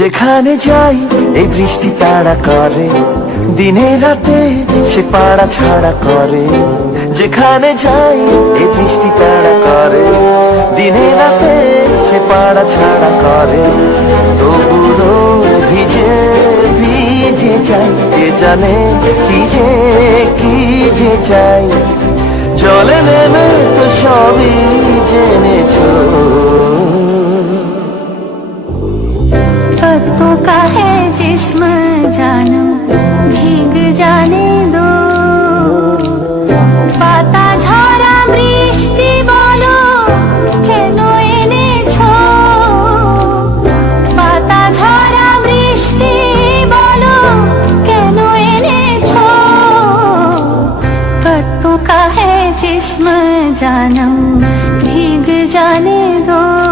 যেখানে যাই এই বৃষ্টি তাড়া করে, দিনে রাতে সে পাড়া ছাড়া করে। যেখানে যাই এই বৃষ্টি তাড়া করে, দিনে রাতে সে পাড়া ছাড়া করে। তবু রোজ ভিজে ভিজে যাই, কে জানে কি যে চাই। জলে নেমে তো সবই জেনেছো, पत्तों का है जिस्म जानम भीग जाने दो। पाता झरा বৃষ্টি বলো কেন এনেছো। পাতা ঝরা বৃষ্টি বলো কেন এনেছো। पत्तों का है जिस्म जानम भीग जाने दो।